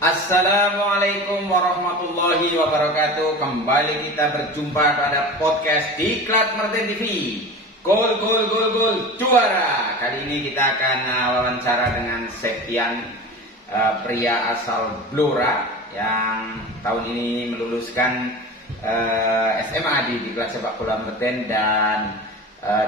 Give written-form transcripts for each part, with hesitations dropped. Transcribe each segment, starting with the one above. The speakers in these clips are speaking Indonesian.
Assalamualaikum warahmatullahi wabarakatuh. Kembali kita berjumpa pada podcast Diklat Martin TV. Gol juara. Kali ini kita akan wawancara dengan Septian, pria asal Blora yang tahun ini meluluskan SMA di Diklat Sepak Bola Martin, dan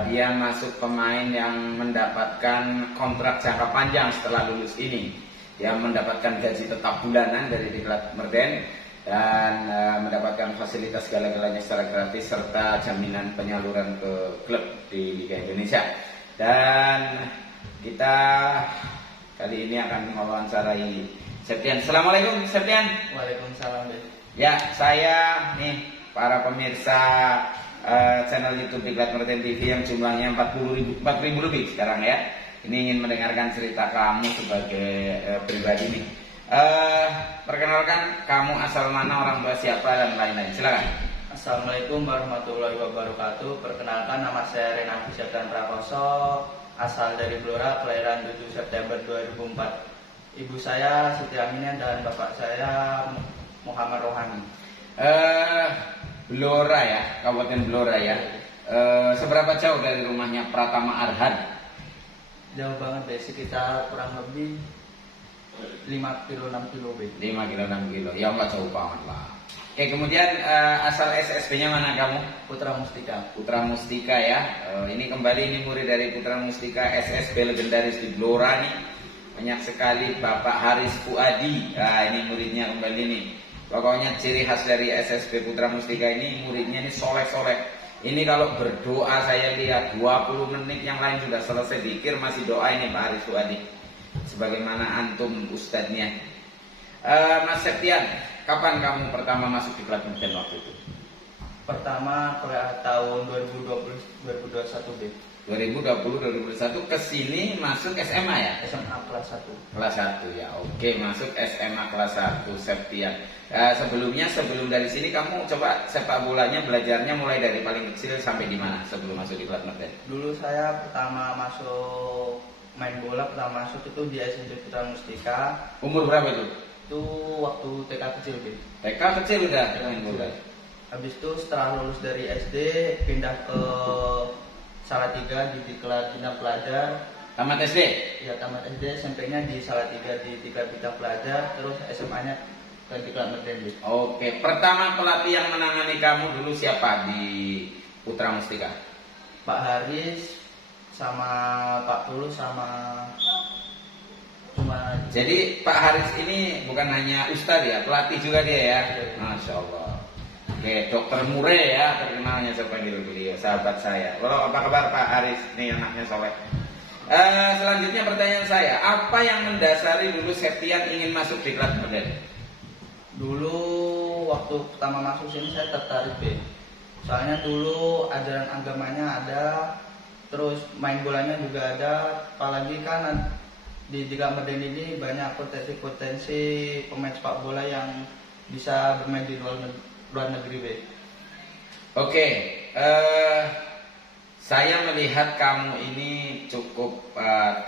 dia masuk pemain yang mendapatkan kontrak jangka panjang setelah lulus ini. Dia mendapatkan gaji tetap bulanan dari Diklat Martin dan mendapatkan fasilitas segala-galanya secara gratis serta jaminan penyaluran ke klub di Liga Indonesia. Dan kita kali ini akan mewawancarai Septian. Assalamualaikum Septian. Waalaikumsalam. Ya, saya nih para pemirsa channel YouTube Diklat Martin TV yang jumlahnya 4.000 lebih sekarang ya. Ini ingin mendengarkan cerita kamu sebagai pribadi nih. Perkenalkan, kamu asal mana, orang tua siapa, dan lain-lain. Silakan. Assalamualaikum warahmatullahi wabarakatuh. Perkenalkan, nama saya Renaldi Septian Prakoso, asal dari Blora, kelahiran 7 September 2004. Ibu saya Siti Aminah dan bapak saya Muhammad Rohani. Blora ya, Kabupaten Blora ya. Seberapa jauh dari rumahnya Pratama Arhan? Jauh banget deh, sekitar kurang lebih 5 kilo 6 kilo. 5 kilo 6 kilo, ya nggak jauh banget lah. Oke, kemudian asal SSB-nya mana kamu? Putra Mustika. Putra Mustika ya. Ini murid dari Putra Mustika, SSB legendaris di Blora nih. Banyak sekali Bapak Haris Fuadi. Nah, ini muridnya kembali nih. Pokoknya ciri khas dari SSB Putra Mustika ini, muridnya ini soleh-soleh. Ini kalau berdoa saya lihat 20 menit yang lain sudah selesai zikir, masih doa ini Pak Haris Fuadi. Sebagaimana antum ustadznya. Mas Septian, kapan kamu pertama masuk di Diklat Martin waktu itu? Pertama tahun 2021 deh. 2020-2021 ke sini masuk SMA ya? SMA kelas 1. Kelas 1 ya. Oke, masuk SMA kelas 1 Septian. Sebelum dari sini kamu coba sepak bolanya belajarnya mulai dari paling kecil sampai di mana sebelum masuk di Diklat Martin? Dulu saya pertama masuk main bola, pertama masuk itu di SMP Putra Mustika. Umur berapa itu? Itu waktu TK kecil gitu. TK kecil udah main bola. Habis itu setelah lulus dari SD pindah ke Salatiga di Diklat Bintang Pelajar. Tamat SD? Ya, tamat SD, SMP-nya di Salatiga di Diklat Bintang Pelajar, terus SMA-nya ke Diklat Martin. Oke, pertama pelatih yang menangani kamu dulu siapa di Putra Mustika? Pak Haris sama Pak Tulus sama cuma. Jadi Pak Haris ini bukan hanya ustadz ya, pelatih juga dia ya. Ya. Masya Allah. Oke, Dokter Mure ya terkenalnya, saya panggil beliau, sahabat saya. Walau apa kabar Pak Haris? Ini anaknya soleh. Selanjutnya pertanyaan saya, apa yang mendasari dulu Septian ingin masuk di Diklat Martin? Dulu waktu pertama masuk sini saya tertarik deh. Soalnya dulu ajaran agamanya ada, terus main bolanya juga ada. Apalagi kan di Diklat Martin ini banyak potensi pemain sepak bola yang bisa bermain di luar negeri be. Oke, saya melihat kamu ini cukup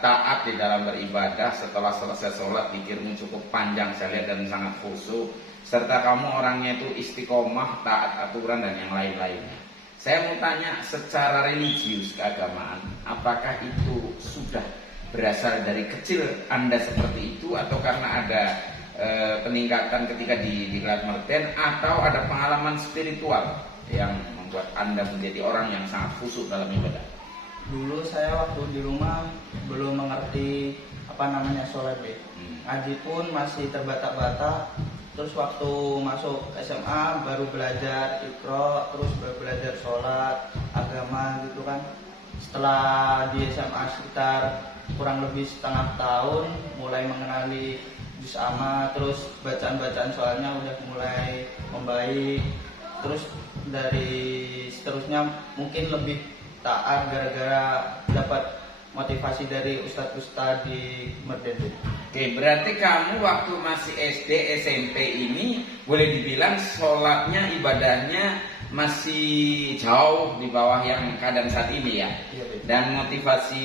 taat di dalam beribadah. Setelah selesai sholat, zikirmu cukup panjang saya lihat dan sangat khusyuk. Serta kamu orangnya itu istiqomah, taat aturan dan yang lain-lainnya. Saya mau tanya secara religius keagamaan, apakah itu sudah berasal dari kecil Anda seperti itu, atau karena ada peningkatan ketika di Diklat Martin, atau ada pengalaman spiritual yang membuat Anda menjadi orang yang sangat khusyuk dalam ibadah? Dulu saya waktu di rumah belum mengerti apa namanya sholat be. Ngaji pun masih terbata-bata. Terus waktu masuk SMA baru belajar Iqra, terus baru belajar sholat, agama gitu kan. Setelah di SMA sekitar kurang lebih setengah tahun mulai mengenali juz amma, terus bacaan-bacaan soalnya udah mulai membaik. Terus dari seterusnya mungkin lebih taat gara-gara dapat motivasi dari ustadz-ustadz di Martin. Oke, berarti kamu waktu masih SD, SMP ini boleh dibilang sholatnya, ibadahnya masih jauh di bawah yang keadaan saat ini ya. Iya, Dan motivasi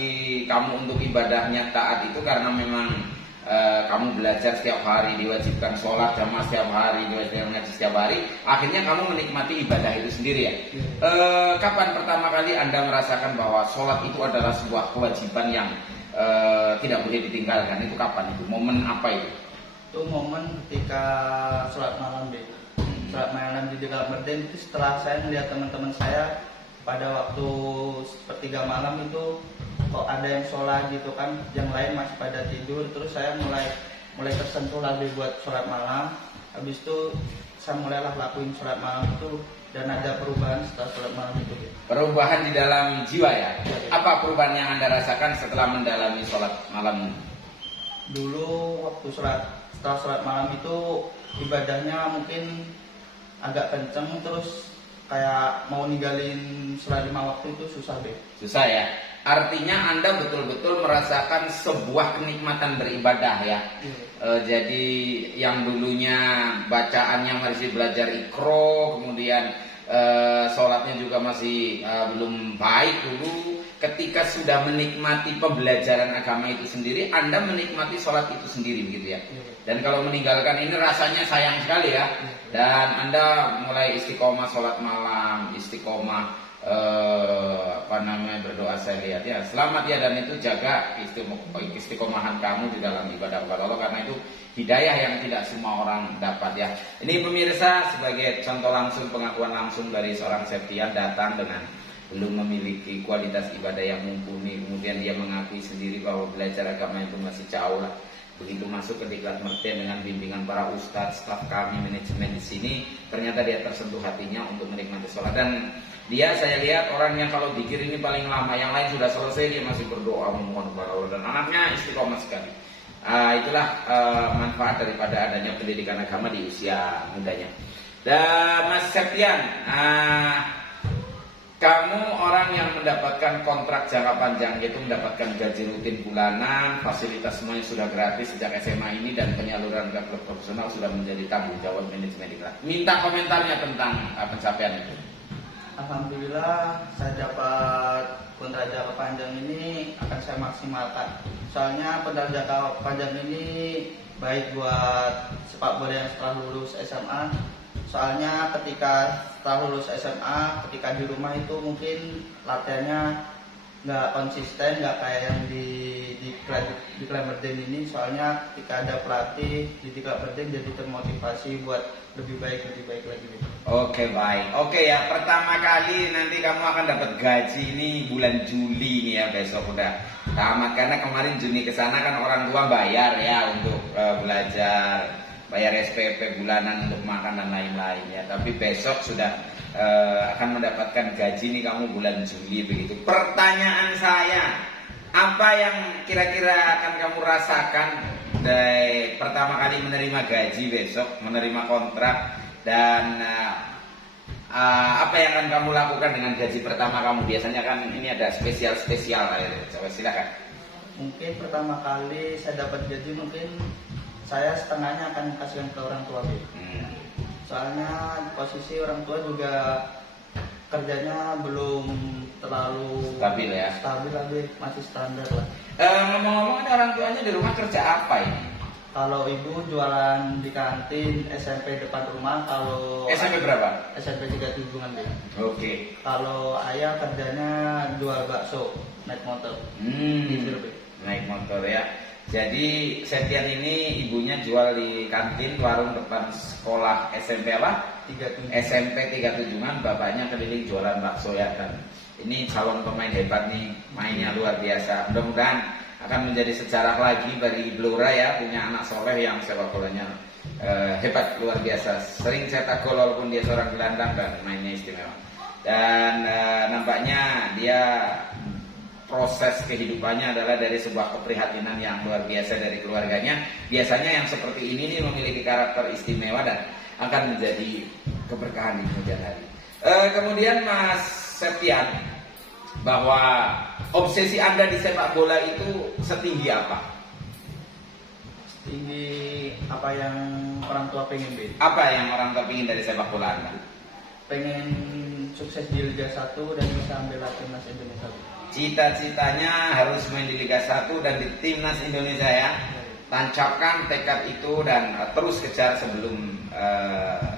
kamu untuk ibadahnya taat itu karena memang kamu belajar setiap hari, diwajibkan sholat jamaah setiap hari, diwajibkan ngaji setiap hari, akhirnya kamu menikmati ibadah itu sendiri ya. Kapan pertama kali Anda merasakan bahwa sholat itu adalah sebuah kewajiban yang tidak boleh ditinggalkan? Itu kapan itu? Momen apa itu? Itu momen ketika sholat malam deh. Sholat malam di Dekat Merden itu setelah saya melihat teman-teman saya pada waktu sepertiga malam itu kok ada yang sholat gitu kan, yang lain masih pada tidur. Terus saya mulai tersentuh lagi buat sholat malam. Habis itu saya mulailah lakuin sholat malam itu, dan ada perubahan setelah sholat malam itu. Perubahan di dalam jiwa ya? Apa perubahan yang Anda rasakan setelah mendalami sholat malam? Dulu waktu setelah sholat malam itu ibadahnya mungkin agak kenceng, terus kayak mau ninggalin sholat 5 waktu itu susah deh. Susah ya? Artinya Anda betul-betul merasakan sebuah kenikmatan beribadah ya. Jadi yang dulunya bacaannya masih belajar Iqra, kemudian sholatnya juga masih belum baik dulu. Ketika sudah menikmati pembelajaran agama itu sendiri, Anda menikmati sholat itu sendiri begitu ya. Dan kalau meninggalkan ini rasanya sayang sekali ya. Dan Anda mulai istiqomah sholat malam, istiqomah berdoa, saya lihat ya. Selamat ya, dan itu jaga istiqomahan kamu di dalam ibadah kepada Allah, karena itu hidayah yang tidak semua orang dapat ya. Ini pemirsa, sebagai contoh langsung, pengakuan langsung dari seorang Septian datang dengan belum memiliki kualitas ibadah yang mumpuni, kemudian dia mengakui sendiri bahwa belajar agama itu masih jauh lah. Begitu masuk ke Diklat Merten dengan bimbingan para ustadz, staf kami, manajemen di sini, ternyata dia tersentuh hatinya untuk menikmati sholat. Dan dia, saya lihat orang yang kalau zikir ini paling lama, yang lain sudah selesai dia masih berdoa memohon kepada Allah, dan anaknya istiqomah sekali. Itulah manfaat daripada adanya pendidikan agama di usia mudanya. Dan Mas Septian, kamu orang yang mendapatkan kontrak jangka panjang, yaitu mendapatkan gaji rutin bulanan, fasilitas semuanya sudah gratis sejak SMA ini, dan penyaluran ke klub profesional sudah menjadi tanggung jawab manajemen Diklat. Minta komentarnya tentang pencapaian itu. Alhamdulillah, saya dapat kontrak jangka panjang ini akan saya maksimalkan. Soalnya kontrak jangka panjang ini baik buat sepak bola yang setelah lulus SMA. Soalnya ketika setelah lulus SMA, ketika di rumah itu mungkin latihannya nggak konsisten, nggak kayak yang di Diklat Merden ini. Soalnya ketika ada pelatih di Diklat Merden jadi termotivasi buat lebih baik lagi. Oke, baik. Oke ya, pertama kali nanti kamu akan dapat gaji ini bulan Juli nih ya, besok udah tamat. Karena kemarin Juni kesana kan orang tua bayar ya untuk belajar, bayar SPP bulanan untuk makan dan lain-lain ya. Tapi besok sudah akan mendapatkan gaji nih kamu bulan Juli begitu. Pertanyaan saya, apa yang kira-kira akan kamu rasakan dari pertama kali menerima gaji besok, menerima kontrak, dan apa yang akan kamu lakukan dengan gaji pertama kamu? Biasanya kan ini ada spesial coba silakan. Mungkin pertama kali saya dapat gaji, mungkin saya setengahnya akan kasihkan ke orang tua. Soalnya posisi orang tua juga kerjanya belum terlalu stabil ya. Stabil lagi, masih standar lah. Ngomong-ngomong, orang tuanya di rumah kerja apa ini? Kalau ibu jualan di kantin SMP depan rumah. Kalau SMP berapa? SMP 37-an deh. Oke. Kalau ayah kerjanya jual bakso, naik motor. Naik motor ya. Jadi Septian ini ibunya jual di kantin warung depan sekolah SMP apa? 37. SMP 37-an, bapaknya keliling jualan bakso ya. Dan ini calon pemain hebat nih, mainnya luar biasa. Mudah-mudahan akan menjadi sejarah lagi bagi Blora ya, punya anak soleh yang sepak bolanya hebat luar biasa. Sering cetak gol walaupun dia seorang gelandang dan mainnya istimewa. Dan nampaknya dia proses kehidupannya adalah dari sebuah keprihatinan yang luar biasa dari keluarganya. Biasanya yang seperti ini nih memiliki karakter istimewa dan akan menjadi keberkahan di kemudian hari. Kemudian Mas Septian, bahwa obsesi Anda di sepak bola itu setinggi apa? Setinggi apa yang orang tua pengen, Be? Apa yang orang tua pengen dari sepak bola Anda? Pengen sukses di Liga 1 dan bisa ambil timnas Indonesia. Cita-citanya harus main di Liga 1 dan di timnas Indonesia ya. tancapkan tekad itu dan terus kejar sebelum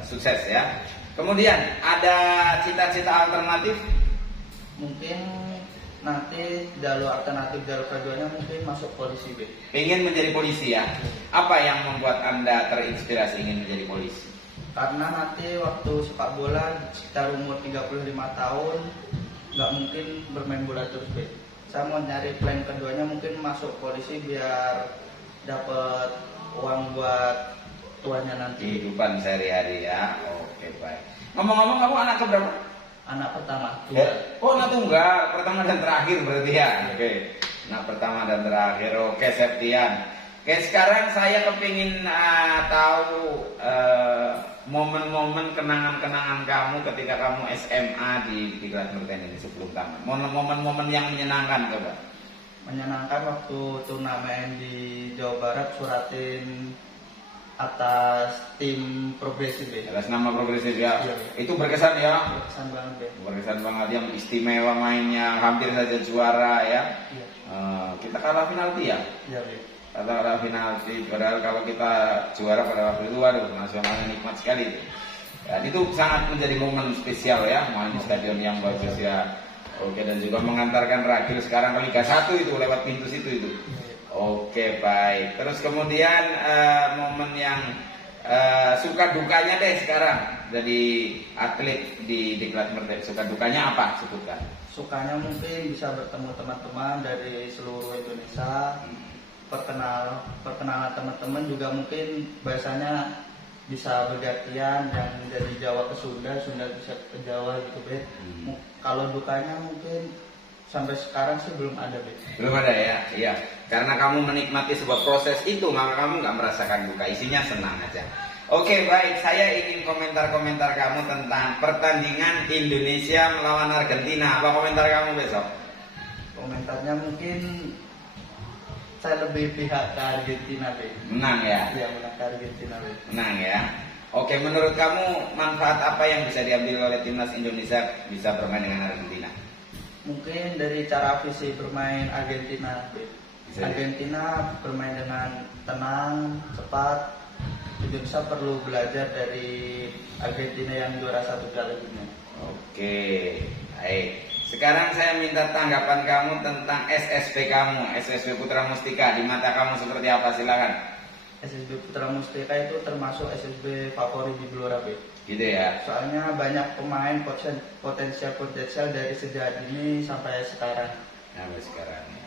sukses ya. Kemudian ada cita-cita alternatif? Mungkin nanti jalur alternatif jalur keduanya mungkin masuk polisi B. Ingin menjadi polisi ya. Apa yang membuat Anda terinspirasi ingin menjadi polisi? Karena nanti waktu sepak bola sekitar umur 35 tahun nggak mungkin bermain bola terus B. Saya mau nyari plan keduanya mungkin masuk polisi biar dapat uang buat tuanya nanti. Kehidupan sehari-hari ya. Oke, baik. Ngomong-ngomong, kamu anak keberapa? Anak pertama. Ya. Oh, anak tunggal, pertama dan terakhir berarti ya. Oke. Anak pertama dan terakhir. Oke, Septian. Oke, sekarang saya kepingin tahu momen-momen kenangan-kenangan kamu ketika kamu SMA di Kelas Merten ini sebelum tamat. Momen-momen yang menyenangkan coba. Menyenangkan waktu turnamen di Jawa Barat suratin atas tim progresif B. Atas nama progresif ya. Iya. Itu berkesan ya. Berkesan banget B. Berkesan banget, yang istimewa mainnya, hampir saja juara ya. Iya. Kita kalah penalti ya. Iya B. Kita kalah penalti. Padahal kalau kita juara pada waktu itu, waduh, nasionalnya nikmat sekali. Dan itu sangat menjadi momen spesial ya, main di stadion yang bagus ya. Oke, dan juga mengantarkan Ragil sekarang ke Liga 1 itu lewat pintu situ itu. Oke, baik. Terus kemudian momen yang suka dukanya deh sekarang jadi atlet di Diklat Merdeka. Suka dukanya apa? Sebutkan. Sukanya mungkin bisa bertemu teman-teman dari seluruh Indonesia. Perkenalan teman-teman juga mungkin bahasanya bisa bergantian, yang dari Jawa ke Sunda, Sunda bisa ke Jawa gitu be. Kalau dukanya mungkin sampai sekarang sih belum ada be. Belum ada ya, iya. Karena kamu menikmati sebuah proses itu, maka kamu nggak merasakan duka, isinya senang aja. Oke, baik. Saya ingin komentar-komentar kamu tentang pertandingan Indonesia melawan Argentina. Apa komentar kamu besok? Komentarnya mungkin saya lebih pihak ke Argentina be. Menang ya? Iya, menang ke Argentina be. Menang ya. Oke, menurut kamu manfaat apa yang bisa diambil oleh timnas Indonesia bisa bermain dengan Argentina? Mungkin dari cara visi bermain Argentina be. Argentina bermain dengan tenang, cepat. Indonesia perlu belajar dari Argentina yang juara 1 Piala Dunia. Oke, baik. Sekarang saya minta tanggapan kamu tentang SSB kamu, SSB Putra Mustika. Di mata kamu seperti apa? Silakan. SSB Putra Mustika itu termasuk SSB favorit di Blora B. Gitu ya. Soalnya banyak pemain potensial dari sejak dini sampai sekarang. Sampai sekarang ya.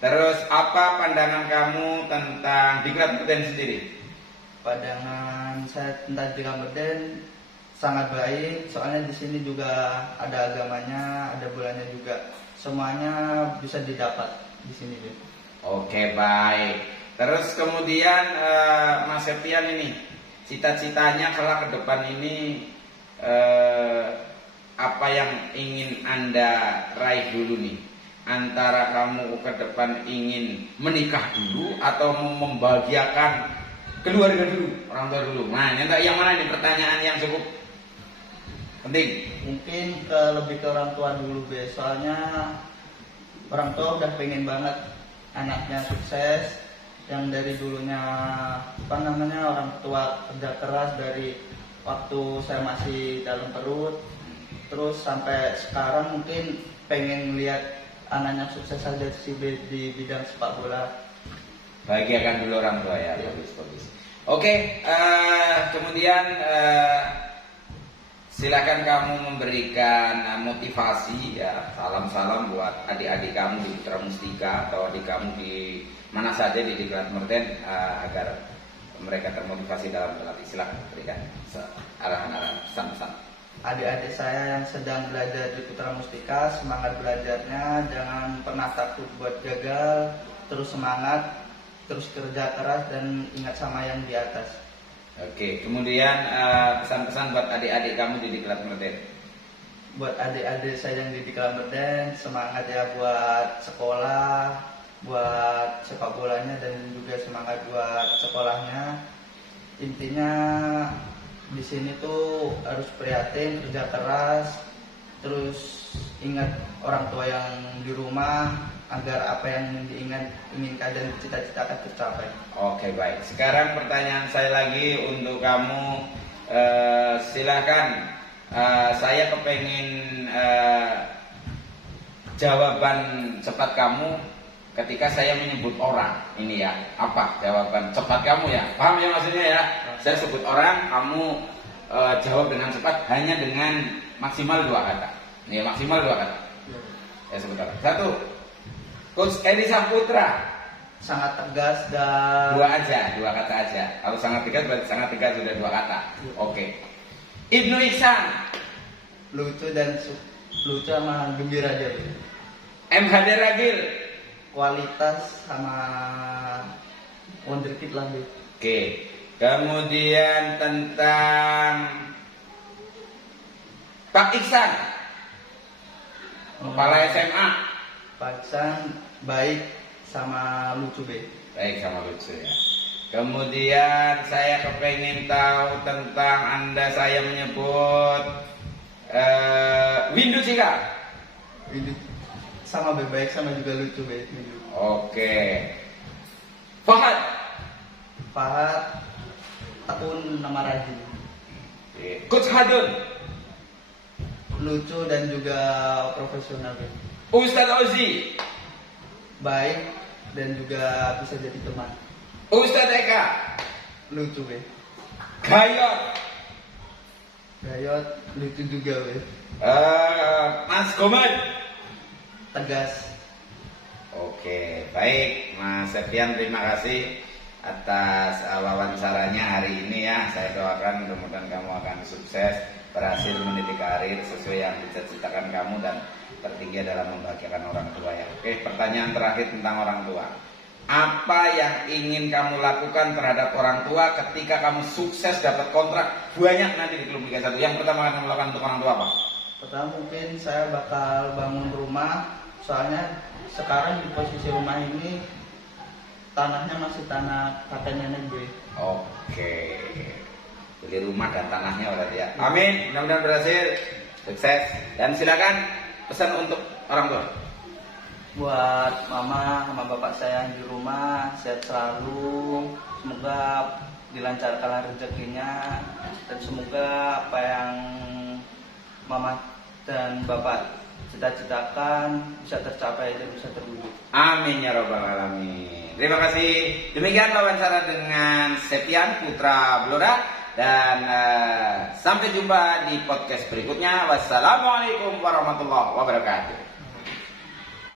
Terus apa pandangan kamu tentang Diklat Merten sendiri? Pandangan saya tentang Diklat Merten sangat baik, soalnya di sini juga ada agamanya, ada bolanya juga. Semuanya bisa didapat di sini. Oke, baik. Terus kemudian Mas Septian ini, cita-citanya kelak ke depan ini apa yang ingin Anda raih dulu nih? Antara kamu ke depan ingin menikah dulu atau membahagiakan keluarga dulu, orang tua dulu. Nah, yang mana ini pertanyaan yang cukup penting? Mungkin lebih ke orang tua dulu be, soalnya orang tua udah pengen banget anaknya sukses, yang dari dulunya orang tua kerja keras dari waktu saya masih dalam perut, terus sampai sekarang mungkin pengen lihat anaknya sukses saja di bidang sepak bola. Bahagiakan dulu orang tua ya, bagus. Oke, kemudian silakan kamu memberikan motivasi ya, salam-salam buat adik-adik kamu di Putra Mustika atau adik kamu di mana saja di Diklat Merten agar mereka termotivasi dalam berlatih. Silakan berikan arahan-arahan pesan-pesan. Adik-adik saya yang sedang belajar di Putra Mustika, semangat belajarnya, jangan pernah takut buat gagal, terus semangat, terus kerja keras dan ingat sama yang di atas. Oke, kemudian pesan-pesan buat adik-adik kamu di Diklat Merten. Buat adik-adik saya yang di Diklat Merten, semangat ya buat sekolah, buat sepak bolanya dan juga semangat buat sekolahnya. Intinya di sini tuh harus prihatin, kerja keras, terus ingat orang tua yang di rumah, agar apa yang inginkan dan cita-citakan tercapai. Oke, baik. Sekarang pertanyaan saya lagi untuk kamu. Silakan. Saya kepengen jawaban cepat kamu ketika saya menyebut orang. Ini ya, apa jawaban cepat kamu ya? Paham ya maksudnya ya? Saya sebut orang, kamu jawab dengan cepat hanya dengan maksimal 2 kata. Nih, maksimal 2 kata. Ya, sebentar. 1. Coach Edi Saputra. Sangat tegas dan 2 kata aja. Kalau sangat tegas berarti sangat tegas sudah 2 kata. Oke. Ibnu Ihsan. lucu sama gembira aja. MHD Ragil. Kualitas sama wonderkid lah. Oke. Kemudian tentang Pak Iksan. Kepala SMA. Pak Iksan baik sama lucu be. Baik sama lucu ya. Kemudian saya kepengen tahu tentang Anda, saya menyebut Windu Cika. Windu sama be, baik sama juga lucu be. Oke. Fahad. Fahad akun nama rajin. Coach Hadun. Lucu dan juga profesional be. Ustadz Ozi. Baik dan juga bisa jadi teman. Ustadz Eka. Lucu be. Gayot. Gayot lucu juga be. Mas Gomet. Tegas. Oke, baik Mas Septian, terima kasih atas wawancaranya hari ini ya. Saya doakan mudah-mudahan kamu akan sukses, berhasil meniti karir sesuai yang dicita-citakan kamu dan tertinggi adalah membahagiakan orang tua ya. Oke, pertanyaan terakhir tentang orang tua. Apa yang ingin kamu lakukan terhadap orang tua ketika kamu sukses dapat kontrak banyak nanti di klub Liga 1? Yang pertama kamu lakukan untuk orang tua apa? Pertama mungkin saya bakal bangun rumah, soalnya sekarang di posisi rumah ini tanahnya masih tanah kakek nenek gue. Oke, beli rumah dan tanahnya berarti ya. Amin, mudah-mudahan berhasil, sukses, dan silakan pesan untuk orang tua. Buat mama sama bapak saya yang di rumah sehat selalu, semoga dilancarkan rezekinya dan semoga apa yang mama dan bapak cita-citakan bisa tercapai dan bisa terwujud. Amin ya robbal alamin. Terima kasih. Demikian wawancara dengan Septian Putra Blora dan sampai jumpa di podcast berikutnya. Wassalamualaikum warahmatullahi wabarakatuh.